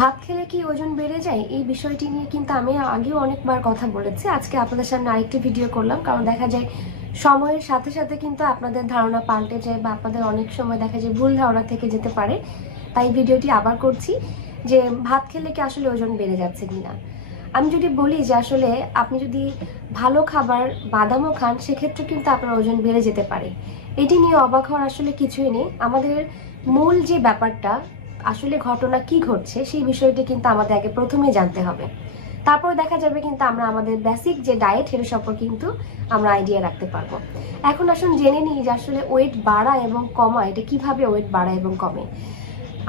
ভাত খেলে কি ওজন বেড়ে যায়, এই বিষয়টি নিয়ে কিন্তু আমি আগেও অনেকবার কথা বলেছি। আজকে আপনাদের সামনে আরেকটি ভিডিও করলাম, কারণ দেখা যায় সময়ের সাথে সাথে কিন্তু আপনাদের ধারণা পাল্টে যায় বা আপনাদের অনেক সময় দেখা যায় ভুল ধারণা থেকে যেতে পারে। তাই ভিডিওটি আবার করছি যে ভাত খেলে কি আসলে ওজন বেড়ে যাচ্ছে কিনা। আমি যদি বলি যে আসলে আপনি যদি ভালো খাবার বাদামও খান, সেক্ষেত্রে কিন্তু আপনার ওজন বেড়ে যেতে পারে। এটি নিয়ে অবাক হওয়ার আসলে কিছুই নেই। আমাদের মূল যে ব্যাপারটা, আসলে ঘটনা কি ঘটছে সেই বিষয়টি কিন্তু আমাদের আগে প্রথমে জানতে হবে। তারপর দেখা যাবে কিন্তু আমরা আমাদের বেসিক যে ডায়েট সেটা সম্পর্কে কিন্তু আমরা আইডিয়া রাখতে পারবো। এখন আসুন জেনে নিই যে আসলে ওয়েট বাড়া এবং কমা, এটা কিভাবে ওয়েট বাড়ায় এবং কমে।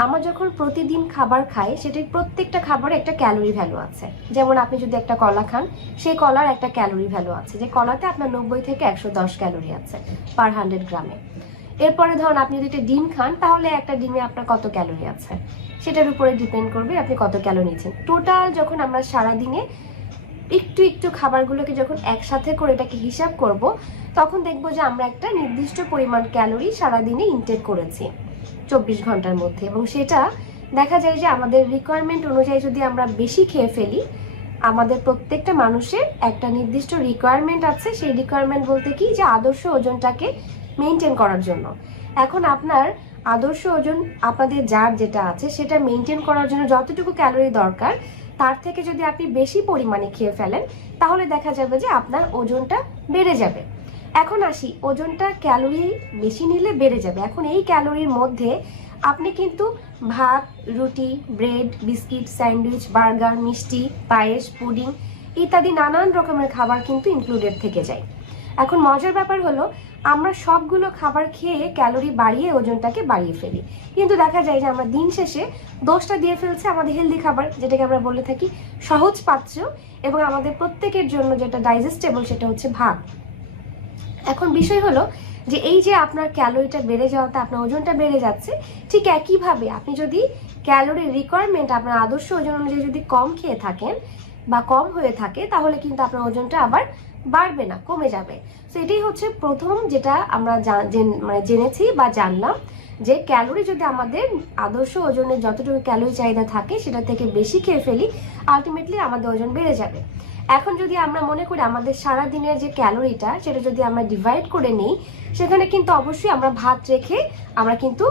আমরা যখন প্রতিদিন খাবার খাই, সেটির প্রত্যেকটা খাবারে একটা ক্যালোরি ভ্যালু আছে। যেমন আপনি যদি একটা কলা খান, সেই কলার একটা ক্যালোরি ভ্যালু আছে, যে কলাতে আপনার 90 থেকে 110 ক্যালোরি আছে পার 100 গ্রামে। এরপরে ধরুন আপনি যদি একটা ডিম খান, তাহলে একটা ডিমে আপনার কত ক্যালোরি আছে সেটার উপরে ডিপেন্ড করবে আপনি কত ক্যালোরি নিচ্ছেন। টোটাল যখন আমরা সারাদিনে একটু একটু খাবারগুলোকে যখন একসাথে করে এটাকে হিসাব করব, তখন দেখবো যে আমরা একটা নির্দিষ্ট পরিমাণ ক্যালোরি সারাদিনে ইনটেক করেছি 24 ঘন্টার মধ্যে। এবং সেটা দেখা যায় যে আমাদের রিকোয়ারমেন্ট অনুযায়ী যদি আমরা বেশি খেয়ে ফেলি, আমাদের প্রত্যেকটা মানুষের একটা নির্দিষ্ট রিকোয়ারমেন্ট আছে। সেই রিকোয়ারমেন্ট বলতে কি, যে আদর্শ ওজনটাকে মেনটেন করার জন্য। এখন আপনার আদর্শ ওজন আপনাদের যার যেটা আছে সেটা মেনটেন করার জন্য যতটুকু ক্যালোরি দরকার, তার থেকে যদি আপনি বেশি পরিমাণে খেয়ে ফেলেন, তাহলে দেখা যাবে যে আপনার ওজনটা বেড়ে যাবে। এখন আসি, ওজনটা ক্যালোরি বেশি নিলে বেড়ে যাবে। এখন এই ক্যালোরির মধ্যে আপনি কিন্তু ভাত, রুটি, ব্রেড, বিস্কিট, স্যান্ডউইচ, বার্গার, মিষ্টি, পায়েস, পুডিং ইত্যাদি নানান রকমের খাবার কিন্তু ইনক্লুডেড থেকে যায়। এখন মজার ব্যাপার হলো, আমরা সবগুলো খাবার খেয়ে ক্যালোরি বাড়িয়ে ওজনটাকে বাড়িয়ে ফেলি, কিন্তু দেখা যায় যে আমরা দিন শেষে দোষটা দিয়ে ফেলছে আমাদের হেলদি খাবার, যেটাকে আমরা বলে থাকি সহজ পাচ্য এবং আমাদের প্রত্যেকের জন্য যেটা ডাইজেস্টেবল, সেটা হচ্ছে ভাত। এখন বিষয় হলো যে এই যে আপনার ক্যালোরিটা বেড়ে যাওয়াতে আপনার ওজনটা বেড়ে যাচ্ছে, ঠিক একইভাবে আপনি যদি ক্যালোরির রিকোয়ারমেন্ট আপনার আদর্শ ওজন অনুযায়ী যদি কম খেয়ে থাকেন বা কম হয়ে থাকে, তাহলে কিন্তু আপনার ওজনটা আবার বাড়বে না, কমে যাবে। তো এটাই হচ্ছে প্রথম যেটা আমরা জেনেছি বা জানলাম, যে ক্যালোরি যদি আমাদের আদর্শ ওজনের যতটুকু ক্যালোরি চাহিদা থাকে সেটা থেকে বেশি খেয়ে ফেলি, আলটিমেটলি আমাদের ওজন বেড়ে যাবে। এখন যদি আমরা মনে করি আমাদের সারা দিনের যে ক্যালোরিটা সেটা যদি আমরা ডিভাইড করে নিই, সেখানে কিন্তু অবশ্যই আমরা ভাত রেখে আমরা কিন্তু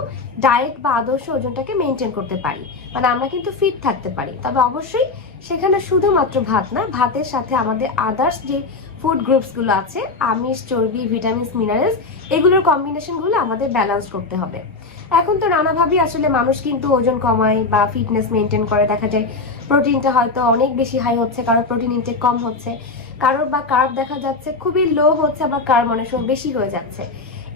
ডায়েট বা আদর্শ ওজনটাকে মেনটেন করতে পারি, মানে আমরা কিন্তু ফিট থাকতে পারি। তবে অবশ্যই সেখানে শুধুমাত্র ভাত না, ভাতের সাথে আমাদের আদার্স যে ফুড গ্রুপসগুলো আছে, আমিষ, চর্বি, ভিটামিনস, মিনারেলস, এগুলোর কম্বিনেশনগুলো আমাদের ব্যালেন্স করতে হবে। এখন তো নানাভাবেই আসলে মানুষ কিন্তু ওজন কমায় বা ফিটনেস মেনটেন করে। দেখা যায় প্রোটিনটা হয়তো অনেক বেশি হাই হচ্ছে, কারোর প্রোটিন ইনটেক কম হচ্ছে, কারোর বা কার্ব দেখা যাচ্ছে খুবই লো হচ্ছে, আবার কার্ব অনেক সময় বেশি হয়ে যাচ্ছে।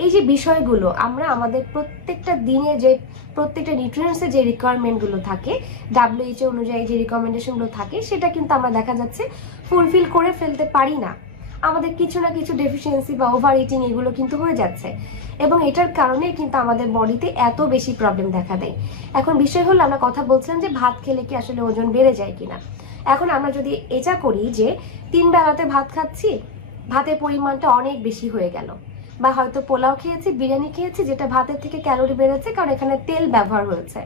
এই যে বিষয়গুলো আমরা আমাদের প্রত্যেকটা দিনে যে প্রত্যেকটা নিউট্রিয়েন্টসের যে রিকোয়ারমেন্টগুলো থাকে, WHO অনুযায়ী যে রিকমেন্ডেশনগুলো থাকে, সেটা কিন্তু আমরা দেখা যাচ্ছে ফুলফিল করে ফেলতে পারি না। আমাদের কিছু না কিছু ডেফিসিয়েন্সি বা ওভার ইটিং এগুলো কিন্তু হয়ে যাচ্ছে, এবং এটার কারণে কিন্তু আমাদের বডিতে এত বেশি প্রবলেম দেখা দেয়। এখন বিষয় হলো, আমরা কথা বলছিলাম যে ভাত খেলে কি আসলে ওজন বেড়ে যায় কিনা। এখন আমরা যদি এটা করি যে 3 বেলাতে ভাত খাচ্ছি, ভাতের পরিমাণটা অনেক বেশি হয়ে গেল, বা হয়তো পোলাও খেয়েছি, বিরিয়ানি খেয়েছি, যেটা ভাতের থেকে ক্যালোরি বেড়েছে কারণ এখানে তেল ব্যবহার হয়েছে।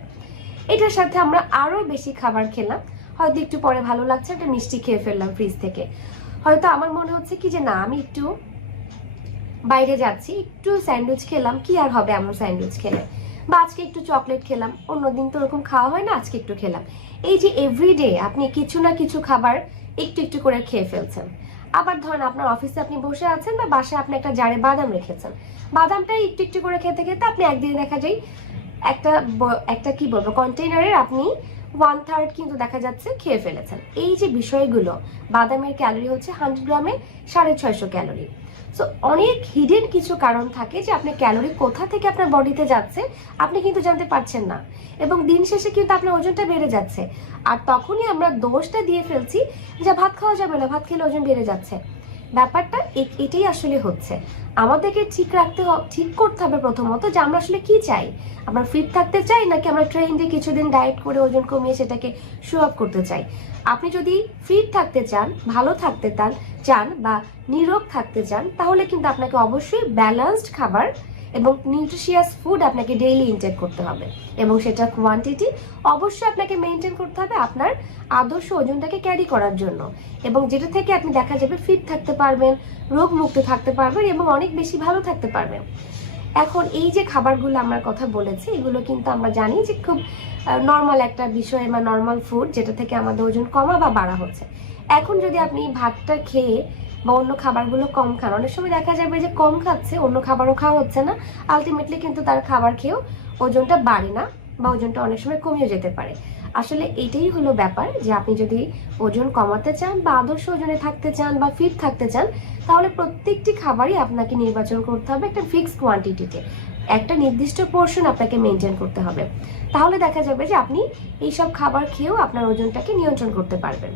এটার সাথে আমরা আরো বেশি খাবার খেলাম, হয়তো একটু পরে ভালো লাগছে একটা মিষ্টি খেয়ে ফেললাম ফ্রিজ থেকে, হয়তো আমার মনে হচ্ছে কি যে না, আমি একটু বাইরে যাচ্ছি, একটু স্যান্ডউইচ খেলাম, কি আর হবে এমন স্যান্ডউইচ খেলে, বা আজকে একটু চকলেট খেলাম, অন্যদিন তো ওরকম খাওয়া হয় না, আজকে একটু খেলাম। এই যে এভরিডে আপনি কিছু না কিছু খাবার একটু একটু করে খেয়ে ফেলছেন। আবার ধরেন আপনার অফিসে আপনি বসে আছেন বা বাসায় আপনি একটা জারে বাদাম রেখেছেন, বাদামটা একটু একটু করে খেতে খেতে আপনি একদিনে দেখা যায় একটা কি বলবো কন্টেইনারের আপনি 1/3 কিন্তু দেখা যাচ্ছে খেয়ে ফেলেছেন। এই যে বিষয়গুলো, বাদামের ক্যালোরি হচ্ছে 100 গ্রামে 650 ক্যালোরি। সো অনেক হিডেন কিছু কারণ থাকে যে আপনার ক্যালোরি কোথা থেকে আপনার বডিতে যাচ্ছে আপনি কিন্তু জানতে পারছেন না, এবং দিন শেষে কিন্তু আপনার ওজনটা বেড়ে যাচ্ছে। আর তখনই আমরা দোষটা দিয়ে ফেলছি যে ভাত খাওয়া যাবে না, ভাত খেলে ওজন বেড়ে যাচ্ছে। ব্যাপারটা এটাই আসলে হচ্ছে। আমাদেরকে ঠিক করতে হবে প্রথমত যে আমরা আসলে কি চাই। আমরা ফিট থাকতে চাই, নাকি আমরা ট্রেন্ডে কিছুদিন ডায়েট করে ওজন কমিয়ে সেটাকে শো আপ করতে চাই। আপনি যদি ফিট থাকতে চান, ভালো থাকতে চান বা নিরোগ থাকতে চান, তাহলে কিন্তু আপনাকে অবশ্যই ব্যালেন্সড খাবার এবং নিউট্রিশিয়াস ফুড আপনাকে ডেইলি ইনটেক করতে হবে, এবং সেটা কোয়ান্টিটি অবশ্যই আপনাকে মেনটেন করতে হবে আপনার আদর্শ ওজনটাকে ক্যারি করার জন্য, এবং যেটা থেকে আপনি দেখা যাবে ফিট থাকতে পারবেন, রোগ মুক্ত থাকতে পারবেন এবং অনেক বেশি ভালো থাকতে পারবেন। এখন এই যে খাবারগুলো আমার কথা বলেছি, এগুলো কিন্তু আমরা জানি যে খুব নর্মাল একটা বিষয় বা নর্মাল ফুড, যেটা থেকে আমাদের ওজন কমা বা বাড়া হচ্ছে। এখন যদি আপনি ভাতটা খেয়ে বা অন্য খাবারগুলো কম খান, অনেক সময় দেখা যাবে যে কম খাচ্ছে, অন্য খাবারও খাওয়া হচ্ছে না, আলটিমেটলি কিন্তু তার খাবার খেয়েও ওজনটা বাড়ে না বা ওজনটা অনেক সময় কমিয়ে যেতে পারে। আসলে এটাই হলো ব্যাপার, যে আপনি যদি ওজন কমাতে চান বা আদর্শ ওজনে থাকতে চান বা ফিট থাকতে চান, তাহলে প্রত্যেকটি খাবারই আপনাকে নির্বাচন করতে হবে একটা ফিক্সড কোয়ান্টিটিতে, একটা নির্দিষ্ট পোর্শন আপনাকে মেনটেন করতে হবে। তাহলে দেখা যাবে যে আপনি এইসব খাবার খেয়েও আপনার ওজনটাকে নিয়ন্ত্রণ করতে পারবেন।